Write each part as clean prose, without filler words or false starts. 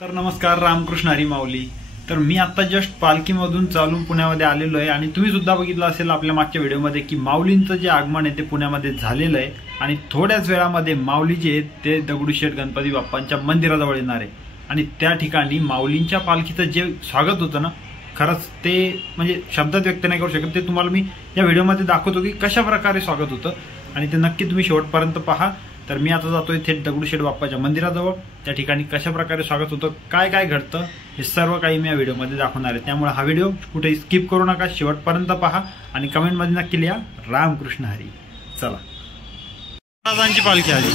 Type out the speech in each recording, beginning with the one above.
तर नमस्कार, रामकृष्ण हरी माऊली। तर मी आता जस्ट पालखीमधून चालून पुण्यामध्ये आलेलो आहे आणि तुम्ही सुद्धा बघितलं असेल आपल्या मागच्या व्हिडिओमध्ये की माऊलींचं जे आगमन आहे ते पुण्यामध्ये झालेलं आहे आणि थोड्याच वेळामध्ये माऊली जे आहेत ते दगडूशेठ गणपती बाप्पांच्या मंदिराजवळ येणार आहे आणि त्या ठिकाणी माऊलींच्या पालखीचं जे स्वागत होतं ना, खरंच ते म्हणजे शब्दात व्यक्त नाही करू शकत। ते तुम्हाला मी या व्हिडिओमध्ये दाखवतो की कशा प्रकारे स्वागत होतं आणि ते नक्की तुम्ही शेवटपर्यंत पहा। तर मी आता जातोय थेट दगडूशेठ बाप्पाच्या मंदिराजवळ, त्या ठिकाणी कशा प्रकारे स्वागत होतं, काय काय घडतं हे सर्व काही मी या व्हिडिओमध्ये दाखवणार आहे। त्यामुळे हा व्हिडिओ कुठेही स्किप करू नका, शेवटपर्यंत पहा आणि कमेंटमध्ये नक्की लिहा रामकृष्ण हरी। चला, महाराजांची पालखी आली।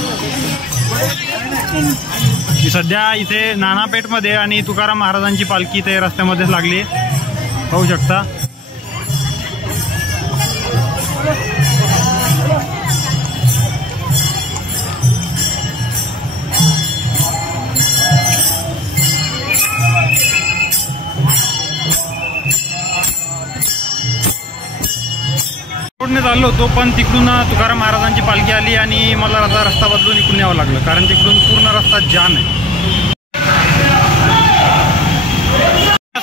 मी सध्या इथे नानापेठमध्ये आणि तुकाराम महाराजांची पालखी इथे रस्त्यामध्येच लागली, पाहू शकता। चाललो होतो पण तिकडून तुकाराम महाराजांची पालखी आली आणि मला आता रस्ता बदलून इकडून यावं लागलं, कारण तिकडून पूर्ण रस्ता जाम आहे।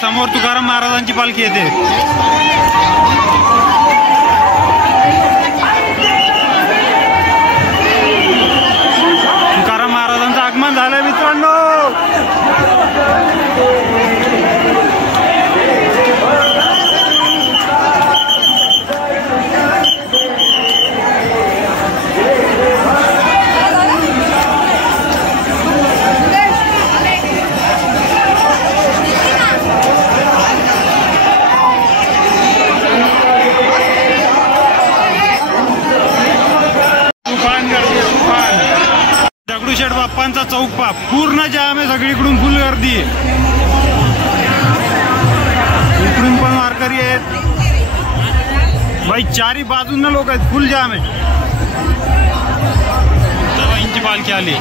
समोर तुकाराम महाराजांची पालखी येते। तुकाराम महाराजांचं आगमन झालंय मित्रांनो। दगडूशेठ बाप्पांचा चौक पूर्ण जाम आहे, सगळीकडून फुल गर्दी आहे। इकडून पण वारकरी आहेत भाई, चारी बाजूंना लोक आहेत, फुल जाम आहे। बाईंची पालखी आली।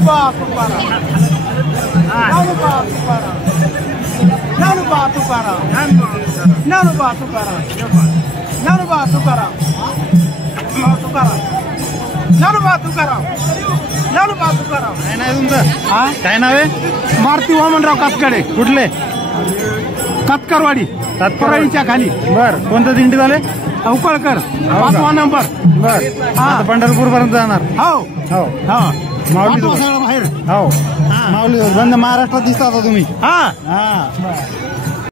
ज्ञानोबा तुकाराम, ज्ञानोबा तुकाराम, ज्ञानोबा तुकाराम, ज्ञानोबा तुकाराम, ज्ञानोबा तुकाराम, ज्ञानोबा तुकाराम, ज्ञानोबा तुकाराम. काय नाव आहे तुमचं? हा, काय नाव आहे? मारुती वामनराव कातकडे, कुठले? कातकरवाडी, परळीच्या खाली. बर, कोणतं दिंडी झाले? अवकळकर, 5वा नंबर. बर, आता पंढरपूर पर्यंत जाणार. हो हो, हा, माऊली सगळं बाहेर. हो, माऊली बंद महाराष्ट्रात दिसता आता तुम्ही. हा हा.